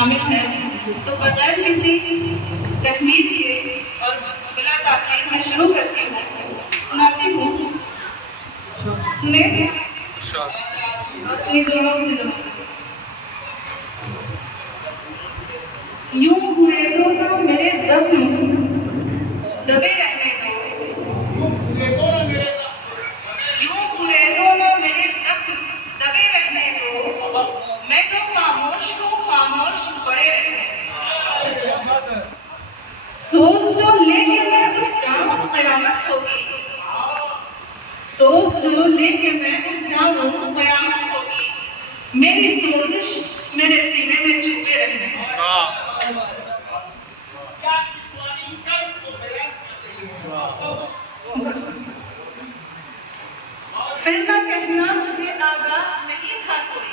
शामिल है। तो बगैर किसी तकलीफ के और बिला ताखीर मैं शुरू करती हूँ, सुनाती हूँ। सुने अपनी दोनों से दोनों। यूं कुरेदों ना मेरे जख्म दबे रहने दो, यूं कुरेदों ना मेरे जख्म दबे रहने दो, मैं तो खामोश हूँ, खामोश पड़े रहने दो। सोच जो लेके मैं उठ जाऊं कयामत होगी, सोच जो लेके मैं उठ जाऊं कयामत होगी, मेरी सोच मेरे सीने में छुपे रहने दो। फिर ना कहना मुझे आगाह नहीं था कोई,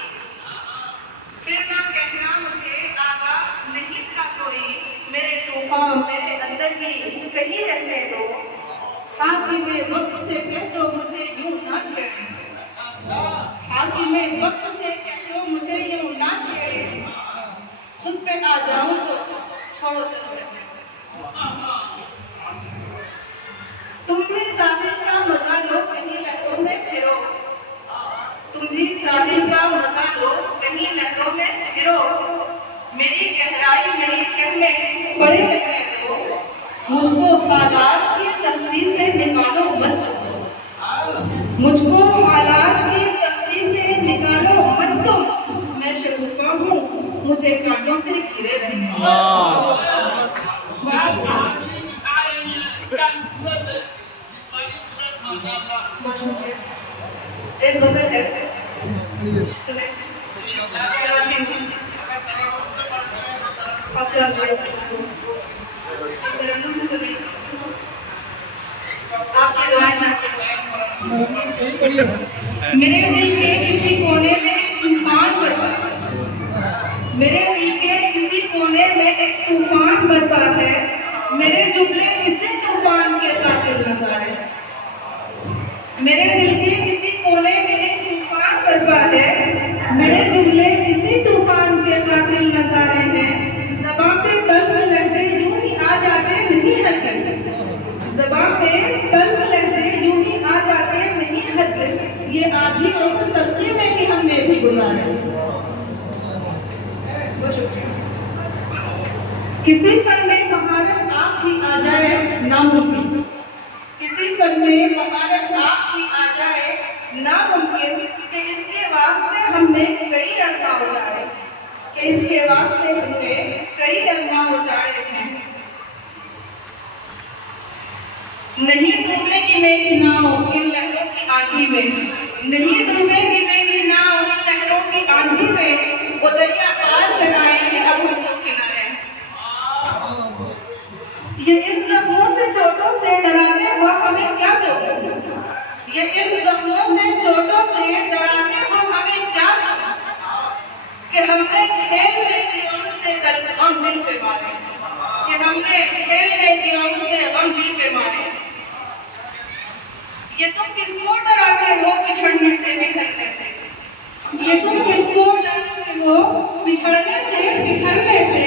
फिर ना कहना मुझे आगाह नहीं था कोई, मेरे तूफान मेरे अंदर ही कहीं रहने दो, हाकिमे वक्त से कह दो मुझे यूं ना छेड़े, हाकिमे वक्त से कह दो मुझे यूं ना छेड़े, खुद पे आ जाऊं तो छोड़ो चलो रहने दो। तुम भी साहिल का मजा लो कहीं लहरों में फिरो, तुम भी साहिल का मजा लो कहीं लहरों में फिरो, मेरी गहराई मेरी कह में पड़े रहने दो, मुझको हालात की सख्ती से निकालो मत दो, मुझको हालात की सख्ती से निकालो मत दो, मैं शगुफा हूँ मुझे कांटों से घिरे रहने दो। एक गजल है, सुने आपकी दुआएं चाहते हैं। मेरे दिल के किसी कोने में एक तूफान बरपा, मेरे दिल के किसी कोने में एक तूफान बरपा है, मेरे जुमले इसी तूफान के कातिल नजारे, मेरे दिल के किसी कोने में एक तूफान बरपा है, मेरे जुमले इसी तूफान के कातिल नजारे हैं, ज़बां पे तल्ख लहजे यूं ही आ जाते नहीं हरगिज़, ज़बां पे तल्ख लहजे यूं ही आ जाते नहीं हरगिज़, ये आधी उम्र तल्खी में कि हमने भी गुजारे। किसी फन में महारत आप ही आ जाए नामुमकिन, किसी फन में महारत आप ही आ जाए नामुमकिन, कि इसके वास्ते हमने कई अरमा उजाड़े, कि इसके वास्ते हमने कई अरमा उजाड़े हैं। नहीं डूबेगी मेरी नाव इन लहरों की आंधी में, नहीं डूबेगी मेरी नाव इन लहरों की आंधी में, वो दरिया पार लगाएंगे अब हम तो किनारे। ये इन जख्मों से चोटों से डराते हुए हमें क्या दोगे, ये इन जख्मों से चोटों से डराते हुए हमें क्या दोगे, कि हमने खेलने की उम्र से गम दिल पे मारे, कि हमने खेलने की उम्र से गम दिल पे मारे। ये तुम किसको डराते हो बिछड़ने से बिखरने से, ये तुम किसको डराते हो बिछड़ने से बिखरने से,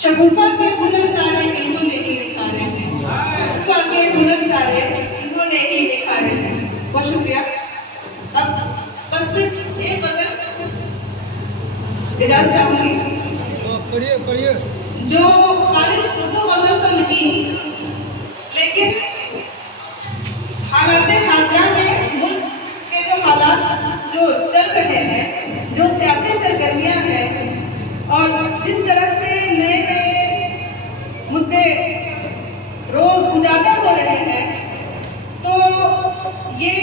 शगुफा के हुनर सारे इन्होंने ही दिखाने हैं, शगुफा के हुनर सारे इन्होंने ही दिखाने हैं। बहुत शुक्रिया। अब बस सिर्फ एक गजल इजाजत चाहूंगी, पढ़िए जो खालिस उर्दू गजल तो नहीं, लेकिन हालात हाज़िरा में मुल्क के जो हालात जो चल रहे हैं, जो सियासी सरगर्मियां हैं और जिस तरह से नए नए मुद्दे रोज उजागर हो रहे हैं, तो ये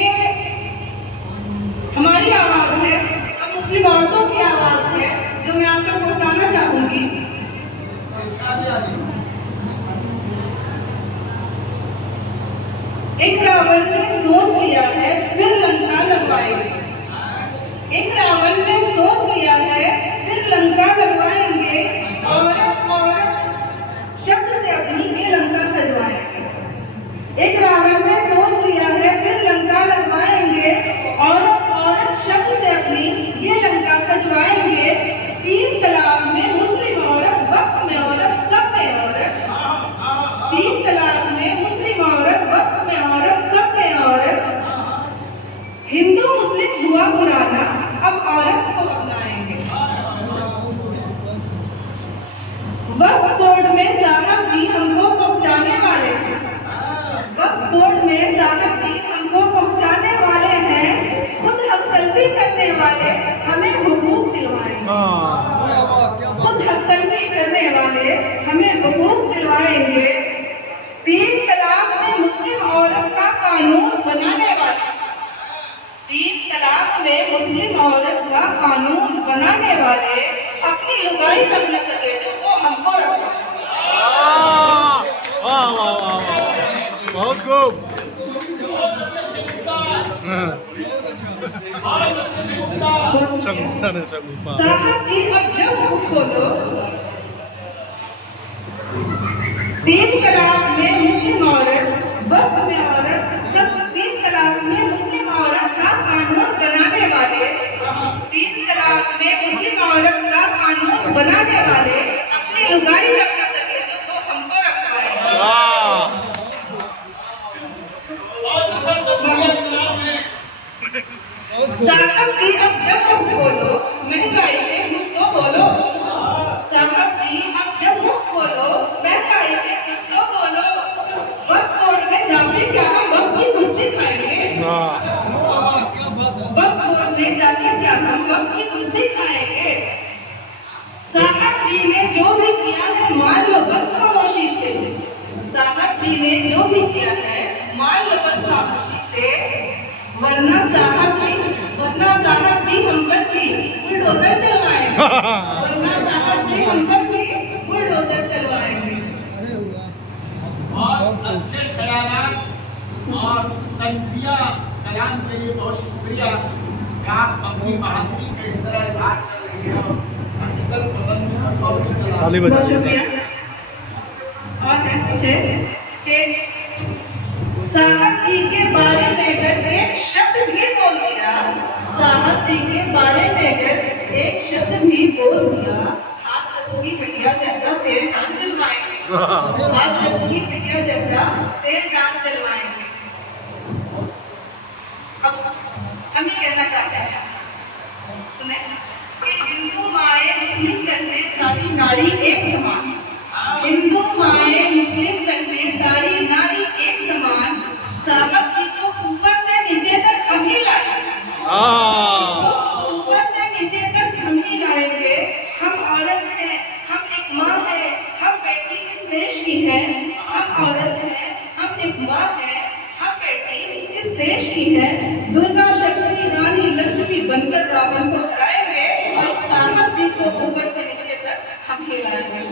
हमारी आवाज है, हम मुस्लिम औरतों की आवाज है जो मैं आप तक पहुंचाना चाहूंगी। एक रावण ने सोच लिया है फिर लंका लगवाएंगे, एक रावण ने सोच लिया है फिर लंका लगवाएंगे, औरत शब्द से अपनी ये लंका सजवाएंगे, एक रावण ने सोच लिया है फिर लंका लगवाएंगे, औरत शब्द से अपनी ये लंका सजवाएंगे, 3 खुद हत्तलगी करने वाले हमें हुकूक दिलवाएंगे। 3 तलाक में मुस्लिम औरत का कानून बनाने वाले, 3 तलाक में मुस्लिम औरत का कानून बनाने वाले अपनी लुगाई रख न सके जो वो हमको रखा। वाह वाह वाह बहुत खूब। साहब जी अब जब मुख खोलो, 3 तलाक में मुस्लिम औरत, वक्त में औरत, सब 3 तलाक में मुस्लिम औरत का कानून बनाने वाले, 3 तलाक में मुस्लिम औरत का कानून बनाने वाले अपनी लुगाई रख न सके जो वो हमको रख पाए। साहब जी अब जब मुख खोलो, महंगाई पे कुछ तो बोलो। साहब जी अब जब मुख खोलो, महंगाई पे कुछ तो बोलो। वक्त छोड़ने जाके क्या हम वक्त की कुर्सी खाएंगे? वक्त छोड़ने जाके क्या हम वक्त की कुर्सी खाएंगे? साहब जी ने जो भी किया है मान लो बस खामोशी से। साहब जी ने जो भी किया है मान लो बस खामोशी से, वरना साहब जी हम पर भी बुलडोजर चलवाएंगे। वरना साहब जी हम पर भी बुलडोजर चलवाएंगे। बहुत अच्छे ख्यालात और तंजिया कलाम के लिए बहुत शुक्रिया कि आप अपनी बहादुरी का इस तरह इजहार कर रही हो। बहुत शुक्रिया। और है कि साहब जी के बारे में अगर एक शब्द भी बोल दिया, साहब जी के बारे में अगर एक शब्द भी बोल दिया, हाथ रसली बिटिया जैसा तेल डाल जलवाएंगे। हाथ रसली बिटिया जैसा तेल डाल जलवाएंगे। अब हम ये कहना चाहते हैं, सुने कि हिंदू माए मुस्लिम करने सारी नारी एक समान। हिंदू माए मुस्लिम करने सारी नारी एक समान। साहब जी को ऊपर से नीचे तक हम ही लाएंगे। ऊपर से नीचे तक हम ही लाएंगे। हम औरत हैं, हम एक माँ है, हम बेटी इस देश की है। हम औरत हैं, हम एक माँ है, हम बेटी इस देश की है। दुर्गा शक्ति रानी लक्ष्मी बनकर रावण को हराएंगे और साहब जी को ऊपर से नीचे तक हम ही लाएंगे।